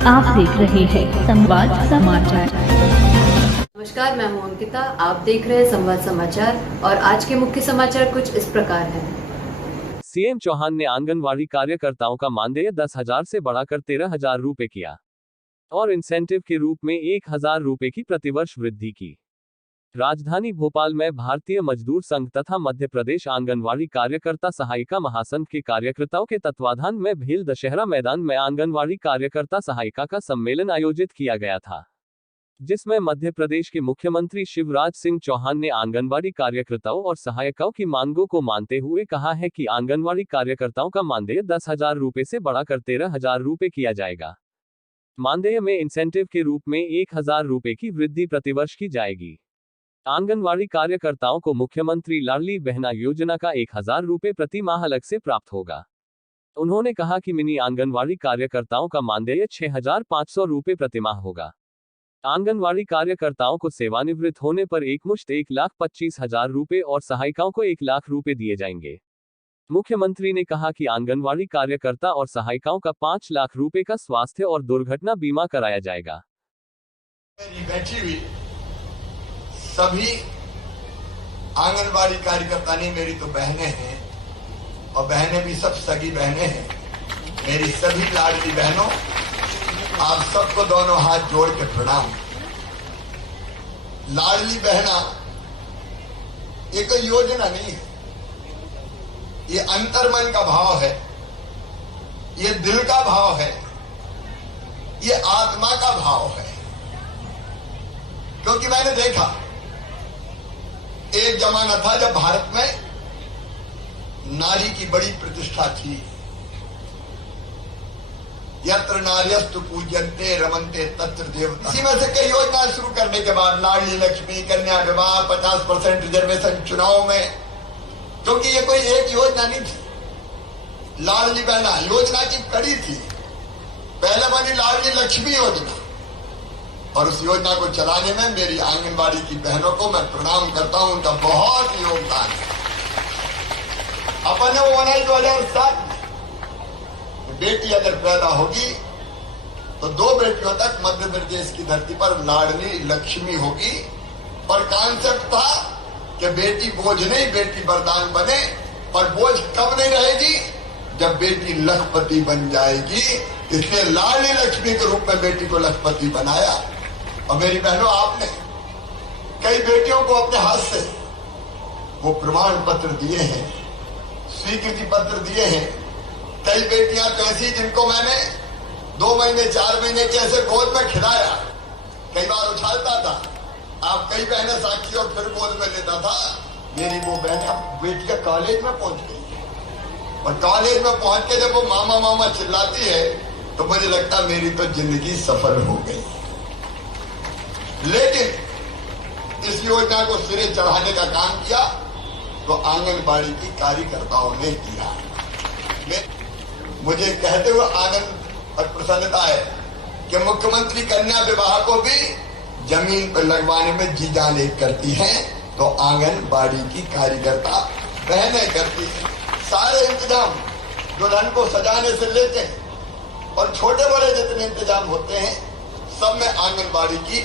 आप देख रहे हैं संवाद समाचार। नमस्कार, मैं हूं अंकिता। आप देख रहे हैं संवाद समाचार और आज के मुख्य समाचार कुछ इस प्रकार हैं। सीएम चौहान ने आंगनवाड़ी कार्यकर्ताओं का मानदेय 10,000 से बढ़ाकर 13,000 रुपए किया और इंसेंटिव के रूप में 1,000 रुपए की प्रतिवर्ष वृद्धि की। राजधानी भोपाल में भारतीय मजदूर संघ तथा मध्य प्रदेश आंगनवाड़ी कार्यकर्ता सहायिका महासंघ के कार्यकर्ताओं के तत्वाधान में भेल दशहरा मैदान में आंगनवाड़ी कार्यकर्ता सहायिका का सम्मेलन आयोजित किया गया था, जिसमें मध्य प्रदेश के मुख्यमंत्री शिवराज सिंह चौहान ने आंगनवाड़ी कार्यकर्ताओं और सहायिकाओं की मांगों को मानते हुए कहा है कि आंगनवाड़ी कार्यकर्ताओं का मानदेय 10,000 रुपए से बढ़ाकर 13,000 रुपए किया जाएगा। मानदेय में इंसेंटिव के रूप में 1,000 रुपए की वृद्धि प्रतिवर्ष की जाएगी। आंगनवाड़ी कार्यकर्ताओं को मुख्यमंत्री लाडली बहना योजना का 1,000 रुपए प्रति माह अलग से प्राप्त होगा। उन्होंने कहा कि मिनी आंगनवाड़ी कार्यकर्ताओं का मानदेय 6,500 रुपए प्रतिमाह होगा। आंगनवाड़ी कार्यकर्ताओं को सेवानिवृत्त होने पर एकमुश्त 1,25,000 रुपए और सहायिकाओं को 1,00,000 रुपए दिए जाएंगे। मुख्यमंत्री ने कहा कि आंगनवाड़ी कार्यकर्ता और सहायिकाओं का 5 लाख रुपए का स्वास्थ्य और दुर्घटना बीमा कराया जाएगा। सभी आंगनवाड़ी कार्यकर्ता नहीं, मेरी तो बहनें हैं और बहनें भी सब सगी बहनें हैं। मेरी सभी लाडली बहनों, आप सबको दोनों हाथ जोड़ के प्रणाम। लाडली बहना ये कोई योजना नहीं है, ये अंतर्मन का भाव है, ये दिल का भाव है, ये आत्मा का भाव है। क्योंकि मैंने देखा एक जमाना था जब भारत में नारी की बड़ी प्रतिष्ठा थी। यत्र नार्यस्तु पूज्यन्ते रमन्ते तत्र देवता। इसी में से कई योजना शुरू करने के बाद लाडली लक्ष्मी, कन्या विवाह, 50% रिजर्वेशन चुनाव में, क्योंकि ये कोई एक योजना नहीं थी। लाडली बहना योजना की कड़ी थी। पहले बनी लाडली लक्ष्मी योजना और उस योजना को चलाने में मेरी आंगनबाड़ी की बहनों को मैं प्रणाम करता हूं, उनका बहुत योगदान है। अपन ने वो बनाई 2007 में, बेटी अगर पैदा होगी तो 2 बेटियों तक मध्य प्रदेश की धरती पर लाडली लक्ष्मी होगी। और कॉन्सेप्ट था कि बेटी बोझ नहीं, बेटी वरदान बने। और बोझ कब नहीं रहेगी? जब बेटी लखपति बन जाएगी। इसलिए लाडली लक्ष्मी के रूप में बेटी को लखपति बनाया। और मेरी बहनों, आपने कई बेटियों को अपने हाथ से वो प्रमाण पत्र दिए हैं, स्वीकृति पत्र दिए हैं। कई बेटियां तो ऐसी जिनको मैंने 2 महीने 4 महीने के ऐसे गोद में खिलाया, कई बार उछालता था। आप कई बहनें साक्षी और फिर गोद में लेता था। मेरी वो बहन बेटियां कॉलेज में पहुंच गई और कॉलेज में पहुंच के जब वो मामा मामा चिल्लाती है तो मुझे लगता मेरी तो जिंदगी सफल हो गई। लेकिन इस योजना को सिरे चढ़ाने का काम किया तो आंगनबाड़ी की कार्यकर्ताओं ने किया। मुझे कहते हुए आनंद और प्रसन्नता है कि मुख्यमंत्री कन्या विवाह को भी जमीन पर लगवाने में जी जान एक करती हैं, तो आंगनबाड़ी की कार्यकर्ता बहनें करती हैं। सारे इंतजाम दुल्हन को सजाने से लेके और छोटे बड़े जितने इंतजाम होते हैं सब में आंगनबाड़ी की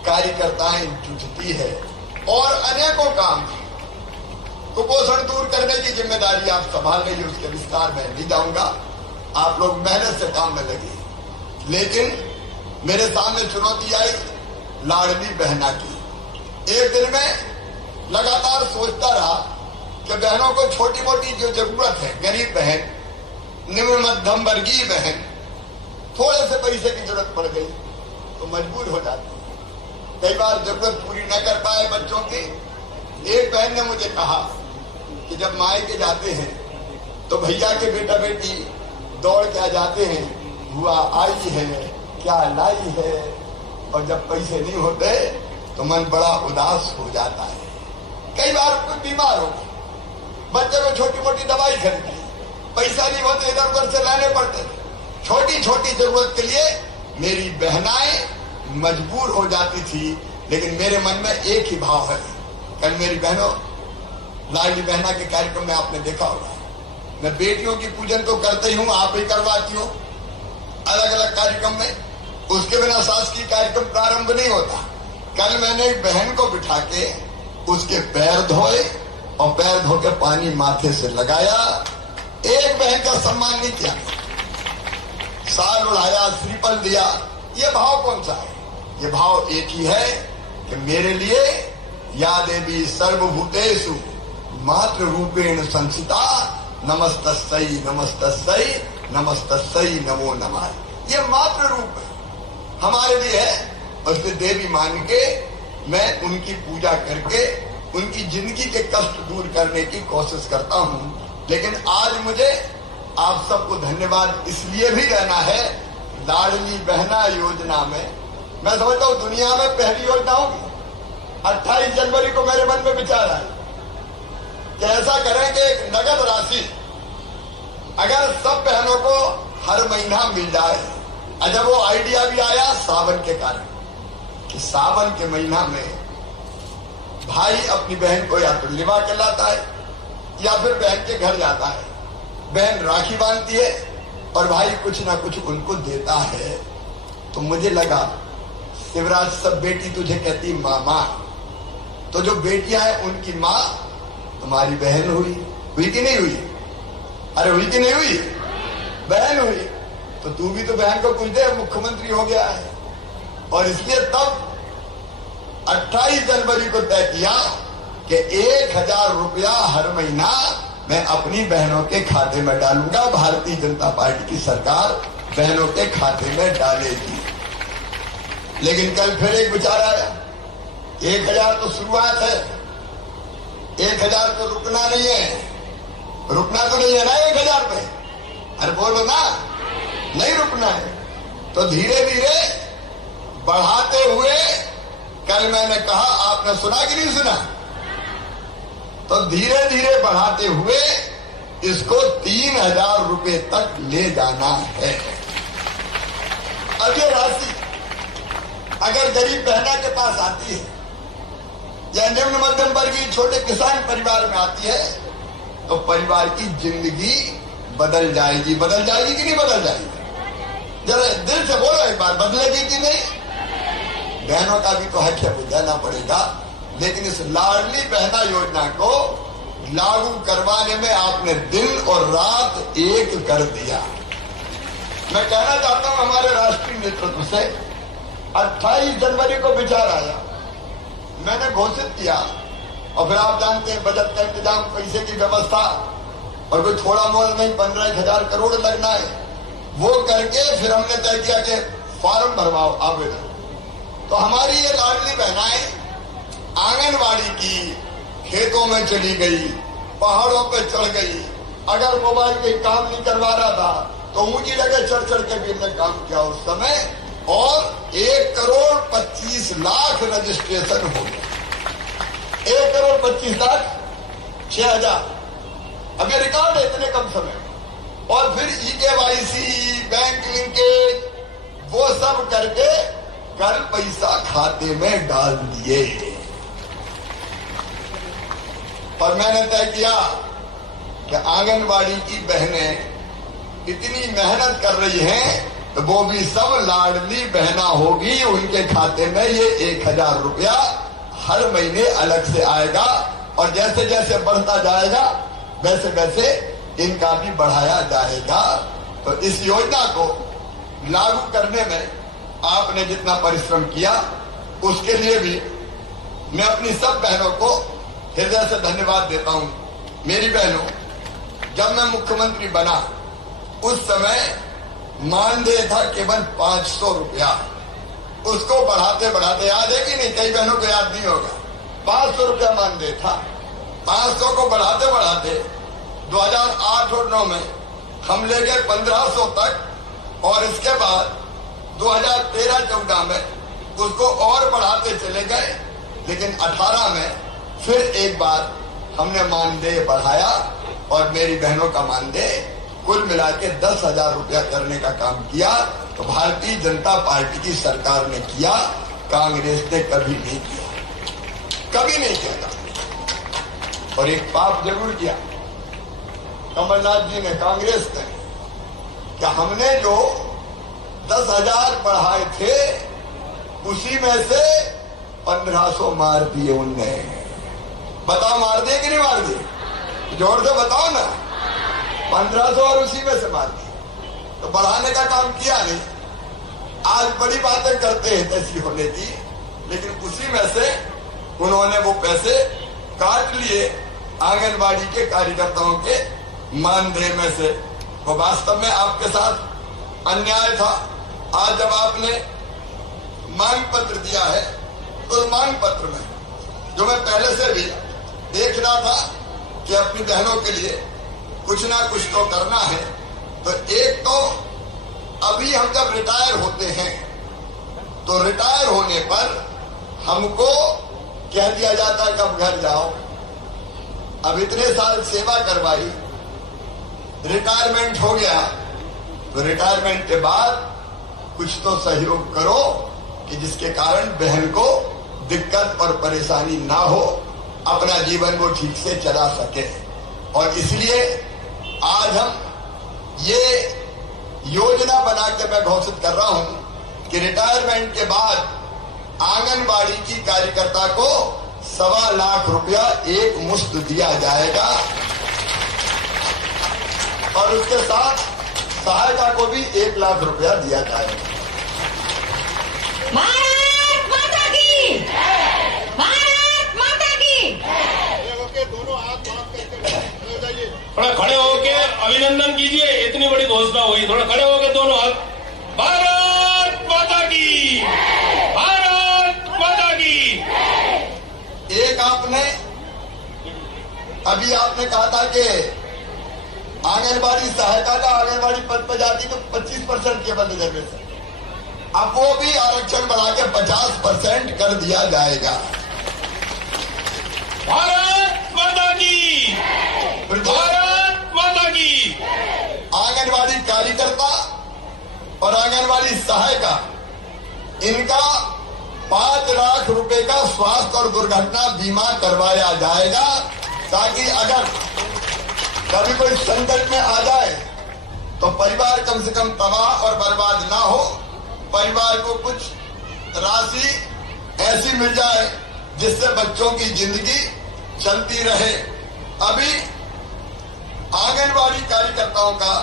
कार्यकर्ताएं जुटती है। और अनेकों काम, कुपोषण दूर करने की जिम्मेदारी आप संभाल रही है, उसके विस्तार में नहीं जाऊंगा। आप लोग मेहनत से काम में लगे। लेकिन मेरे सामने चुनौती आई लाडली बहना की। एक दिन में लगातार सोचता रहा कि बहनों को छोटी मोटी जो जरूरत है, गरीब बहन, निम्न मध्यम वर्गीय बहन, थोड़े से पैसे की जरूरत पड़ गई तो मजबूर हो जाती। कई बार जरूरत पूरी न कर पाए बच्चों की। एक बहन ने मुझे कहा कि जब मायके जाते हैं तो भैया के बेटा बेटी दौड़ के आ जाते हैं, बुआ आई है, क्या लाई है। और जब पैसे नहीं होते तो मन बड़ा उदास हो जाता है। कई बार कोई बीमार हो, बच्चे को छोटी मोटी दवाई खरीदनी, पैसा नहीं होते, इधर उधर से लाने पड़ते। छोटी छोटी जरूरत के लिए मेरी बहनाएं मजबूर हो जाती थी। लेकिन मेरे मन में एक ही भाव है। कल मेरी बहनों, लाडली बहना के कार्यक्रम में आपने देखा होगा, मैं बेटियों की पूजन तो करते ही हूँ, आप ही करवाती हूँ अलग अलग कार्यक्रम में। उसके बिना शासकीय कार्यक्रम प्रारंभ नहीं होता। कल मैंने एक बहन को बिठा के उसके पैर धोए और पैर धो के पानी माथे से लगाया। एक बहन का सम्मान नहीं किया, साल उड़ाया, श्रीफल दिया। ये भाव कौन सा है? ये भाव एक ही है कि मेरे लिए या देवी सर्वभूतेषु मातृ रूपेण संस्थिता नमस्तस्यै नमस्तस्यै नमस्तस्यै नमो नमः। ये मातृ रूप है, हमारे लिए है। उससे देवी मान के मैं उनकी पूजा करके उनकी जिंदगी के कष्ट दूर करने की कोशिश करता हूं। लेकिन आज मुझे आप सबको धन्यवाद इसलिए भी देना है, लाडली बहना योजना में मैं समझता हूं दुनिया में पहली योजना होगी। 28 जनवरी को मेरे मन में विचार आया कि ऐसा करें कि एक नगद राशि अगर सब बहनों को हर महीना मिल जाए। जब वो आइडिया भी आया सावन के कारण कि सावन के महीना में भाई अपनी बहन को या तो लिवा के लाता है या फिर बहन के घर जाता है, बहन राखी बांधती है और भाई कुछ ना कुछ उनको देता है। तो मुझे लगा शिवराज सब बेटी तुझे कहती मामा, तो जो बेटियां हैं उनकी माँ तुम्हारी बहन हुई कि नहीं हुई? अरे हुई कि नहीं हुई? बहन हुई। तो तू भी तो बहन को कुछ दे, मुख्यमंत्री हो गया है। और इसलिए तब 28 जनवरी को तय किया कि 1000 रुपया हर महीना मैं अपनी बहनों के खाते में डालूंगा। भारतीय जनता पार्टी की सरकार बहनों के खाते में डालेगी। लेकिन कल फिर एक विचार आया, 1000 तो शुरुआत है, 1000 तो रुकना नहीं है। रुकना तो नहीं है ना 1000 पे? अरे बोलो ना, नहीं रुकना है। तो धीरे धीरे बढ़ाते हुए, कल मैंने कहा, आपने सुना कि नहीं सुना? तो धीरे धीरे बढ़ाते हुए इसको 3000 रुपए तक ले जाना है। अब ये राशि अगर गरीब बहना के पास आती है या निम्न मध्यम वर्गीय छोटे किसान परिवार में आती है तो परिवार की जिंदगी बदल जाएगी। बदल जाएगी कि नहीं बदल जाएगी? जरा दिल से बोलो एक बार, बदलेगी कि नहीं? बहनों का भी तो हक है, बुझाना पड़ेगा। लेकिन इस लाडली बहना योजना को लागू करवाने में आपने दिन और रात एक कर दिया। मैं कहना चाहता हूं हमारे राष्ट्रीय नेतृत्व से 28 जनवरी को विचार आया, मैंने घोषित किया और फिर आप जानते हैं बजट का इंतजाम, पैसे की व्यवस्था, और कोई थोड़ा मोल नहीं, 15,000 करोड़ लगना है। वो करके फिर हमने तय किया कि फॉर्म भरवाओ, आवेदन। तो हमारी ये लाडली बहनाएं आंगनवाड़ी की खेतों में चली गई, पहाड़ों पे चढ़ गई। अगर मोबाइल के काम नहीं करवा रहा था तो ऊंची जगह चढ़ चढ़ के भी इन्हें काम किया उस समय, और 1,25,00,000 रजिस्ट्रेशन हो गया। 1,25,06,000, अब ये रिकॉर्ड है इतने कम समय में। और फिर EKYC, बैंक लिंकेज, वो सब करके कल पैसा खाते में डाल दिए। और मैंने तय किया कि आंगनवाड़ी की बहनें इतनी मेहनत कर रही हैं तो वो भी सब लाडली बहना होगी, उनके खाते में ये 1000 रुपया हर महीने अलग से आएगा। और जैसे जैसे बढ़ता जाएगा वैसे वैसे इनका भी बढ़ाया जाएगा। तो इस योजना को लागू करने में आपने जितना परिश्रम किया उसके लिए भी मैं अपनी सब बहनों को हृदय से धन्यवाद देता हूं। मेरी बहनों, जब मैं मुख्यमंत्री बना उस समय मानदेय था केवल 500 रुपया। उसको बढ़ाते बढ़ाते, याद है कि नहीं? कई बहनों को याद नहीं होगा, 500 रुपया मानदेय था। 500 को बढ़ाते बढ़ाते 2008 और 9 में हम ले गए 1500 तक, और इसके बाद 2013-14 में उसको और बढ़ाते चले गए। लेकिन 18 में फिर एक बार हमने मानदेय बढ़ाया और मेरी बहनों का मानदेय कुल मिला के 10,000 रुपया करने का काम किया। तो भारतीय जनता पार्टी की सरकार ने किया, कांग्रेस ने कभी नहीं किया, कभी नहीं किया। और एक पाप जरूर किया कमलनाथ जी ने, कांग्रेस ने, कि हमने जो 10,000 बढ़ाए थे, उसी में से 1,500 मार दिए उनने। बताओ मार दिए कि नहीं मार दिए? जोर से बताओ ना। 1,500 और उसी में से मार दिए। तो बढ़ाने का काम किया नहीं। आज बड़ी बातें करते हैं ऐसी होने की, लेकिन उसी में से उन्होंने वो पैसे काट लिए आंगनबाड़ी के कार्यकर्ताओं के मानदेय में से। वो वास्तव में आपके साथ अन्याय था। आज जब आपने मांग पत्र दिया है, तो मांग पत्र में जो मैं पहले से भी देख रहा था कि अपनी बहनों के लिए कुछ ना कुछ तो करना है, तो एक तो अभी हम जब रिटायर होते हैं तो रिटायर होने पर हमको कह दिया जाता है कब घर जाओ। अब इतने साल सेवा करवाई, रिटायरमेंट हो गया, तो रिटायरमेंट के बाद कुछ तो सहयोग करो कि जिसके कारण बहन को दिक्कत और परेशानी ना हो, अपना जीवन वो ठीक से चला सके। और इसलिए आज हम ये योजना बना के मैं घोषित कर रहा हूं कि रिटायरमेंट के बाद आंगनबाड़ी की कार्यकर्ता को 1.25 लाख रुपया एक मुश्त दिया जाएगा और उसके साथ सहायता को भी 1 लाख रुपया दिया जाएगा। भारत माता की, भारत माता की। थोड़ा खड़े होके अभिनंदन कीजिए, इतनी बड़ी घोषणा हुई। थोड़ा खड़े होके दोनों हाथ। भारत माता की, भारत माता की। एक आपने अभी आपने कहा था कि आंगनबाड़ी सहायता का आंगनबाड़ी पद पर जाती तो 25% केवल रिजर्वेशन, अब वो भी आरक्षण बढ़ा के 50% कर दिया जाएगा। भारत माता की, भारत माता की। आंगनबाड़ी कार्यकर्ता और आंगनबाड़ी सहायिका, इनका 5 लाख रुपए का स्वास्थ्य और दुर्घटना बीमा करवाया जाएगा, ताकि अगर कभी कोई संकट में आ जाए तो परिवार कम से कम तबाह और बर्बाद ना हो, परिवार को कुछ राशि ऐसी मिल जाए जिससे बच्चों की जिंदगी चलती रहे। अभी आंगनबाड़ी कार्यकर्ताओं का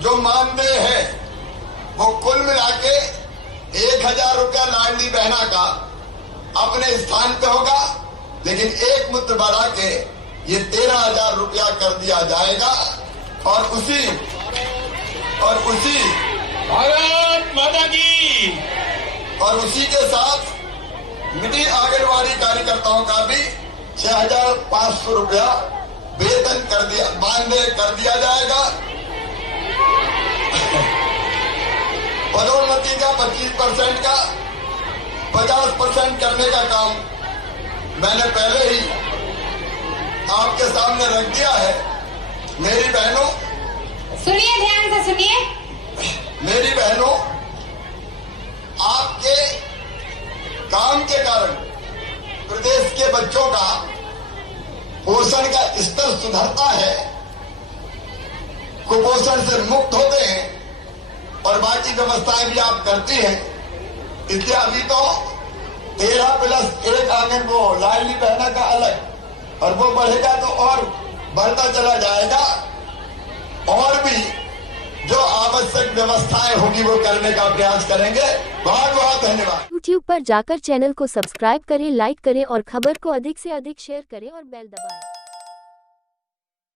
जो मानदेय है वो कुल मिला के 1,000 रुपया लाडली बहना का अपने स्थान पे होगा, लेकिन एक मुद्र बढ़ा के ये 13,000 रुपया कर दिया जाएगा और उसी भारत माता की। और उसी के साथ मिडिल आंगनबाड़ी कार्यकर्ताओं का भी 6,500 रुपया वेतन कर दिया, मानदेय कर दिया जाएगा। पदोन्नति का 25% का 50% करने का काम मैंने पहले ही आपके सामने रख दिया है। मेरी बहनों, सुनिए, ध्यान से सुनिए। मेरी बहनों, आपके काम के कारण प्रदेश के बच्चों का पोषण का स्तर सुधरता है, कुपोषण से मुक्त होते हैं और बाकी व्यवस्थाएं भी आप करती हैं। इसलिए अभी तो 13+1 आंगन वो लाडली बहना का अलग, और वो बढ़ेगा तो और बढ़ता चला जाएगा। और भी जो आवश्यक व्यवस्थाएं होगी वो करने का प्रयास करेंगे। बहुत बहुत धन्यवाद। YouTube पर जाकर चैनल को सब्सक्राइब करें, लाइक करें और खबर को अधिक से अधिक शेयर करें और बेल दबाएं।